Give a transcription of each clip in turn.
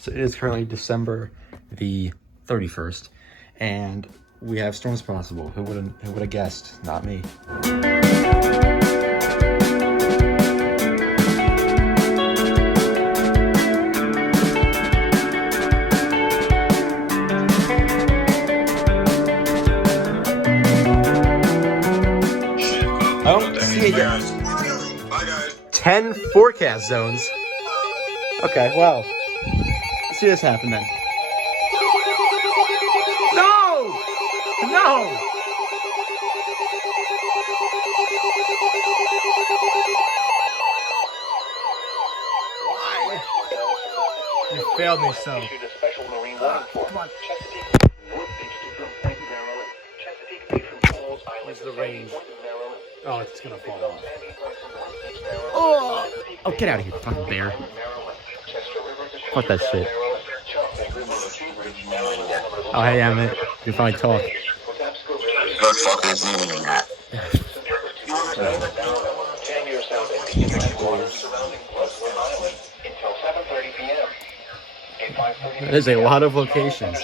So it is currently December the 31st, and we have storms possible. Who would have guessed? Not me. I don't see it. 10 forecast zones. Okay, well, let's see this happen then. No! No! Why? You failed me so. Come on. Where's the range? Oh, it's gonna fall off. Oh, get out of here, fucking bear. Fuck that shit. Oh, hey, Emmett. You can finally talk. What the fuck is meaning that? There's a lot of locations.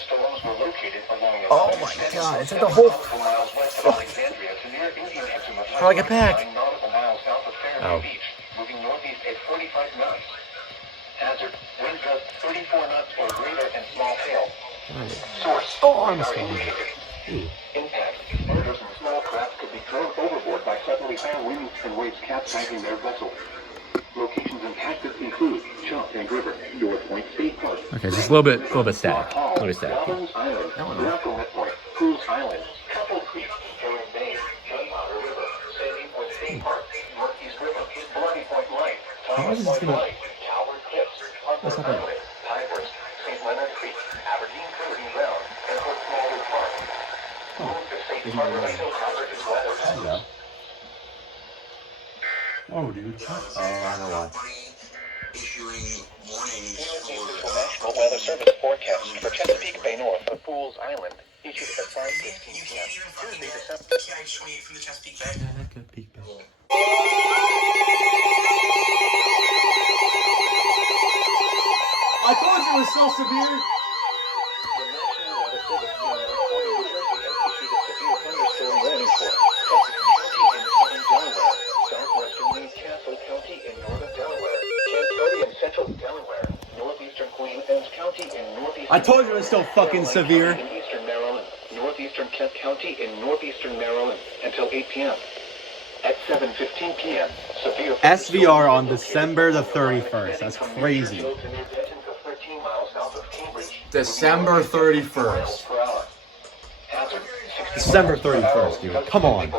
Oh my god, it's like the whole... Fuck. How do I get back? Oh. Moving northeast at 45 knots. Hazard, wind gusts 34 knots or greater and small hail. Source, I'm sorry. impact. Murders and small craft could be thrown overboard by suddenly high winds and waves capsizing their vessel. Locations impacted include Chalk and River, North Point State Park. Okay, just a little bit static. A little bit static. Robbins Island, Miracle Point, Cruz Island, Couple Creek, Herring Bay, Gunpowder River, Sandy Point State Park, Northeast River, Bloody Point Light, Thomas Point Light, Coward Cliffs, Harper Island, Tigers, St. Leonard Creek, Aberdeen Cruising Ground, and Fort Smallwood Park. Move to St. Harbor until covered is weather. Oh, dude. Oh, I know why. Issuing warnings for National Weather Service forecast for Chesapeake Bay North of Fools Island, issued at 5:15 p.m. Tuesday, December. PI-28 from the Chesapeake Bay. I told you it was so severe. The National Weather Service in North New Jersey has issued a severe thunderstorm warning for Chesapeake County in southern Delaware, southwestern Newcastle County in northern Delaware, Kent County in central Delaware, northeastern Queen Anne's County in northeastern. I told you it was so fucking severe. In eastern Maryland, northeastern Kent County in northeastern Maryland until 8 p.m. At 7:15 p.m., severe SVR on December the 31st. That's crazy. December 31st. December 31st, dude. Come on.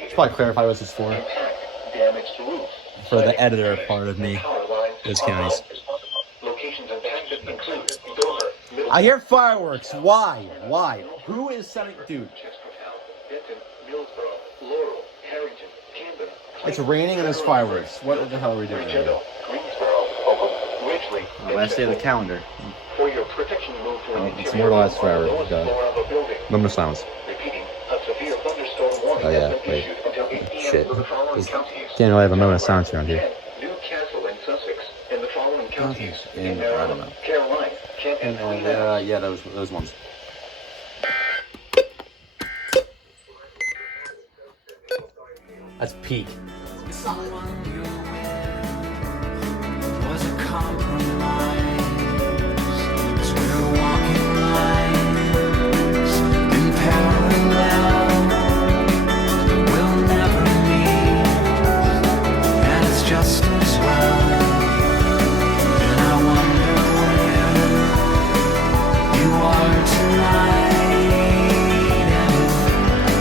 Let's probably clarify what this is for. For the editor part of me. Those counties. I hear fireworks. Why? Why? Who is setting... Dude. It's raining and there's fireworks. What the hell are we doing here? Last day of the calendar. It's immortalized forever. Moment of silence. Oh yeah, wait. Shit. Can't really have a moment of silence around here. Newcastle and Sussex in the following counties. And I don't know. Caroline, Kent and Yeah, those ones. That's peak. Was a compromise. So we're walking lines in parallel. We'll never meet, and it's just as well. And I wonder where you are tonight. And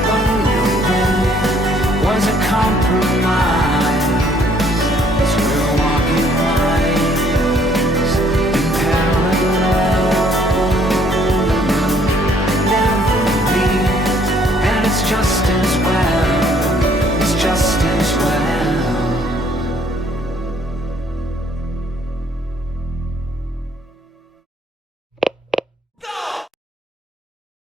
what you was a compromise. So we're walking lines in parallel. Never be, and it's just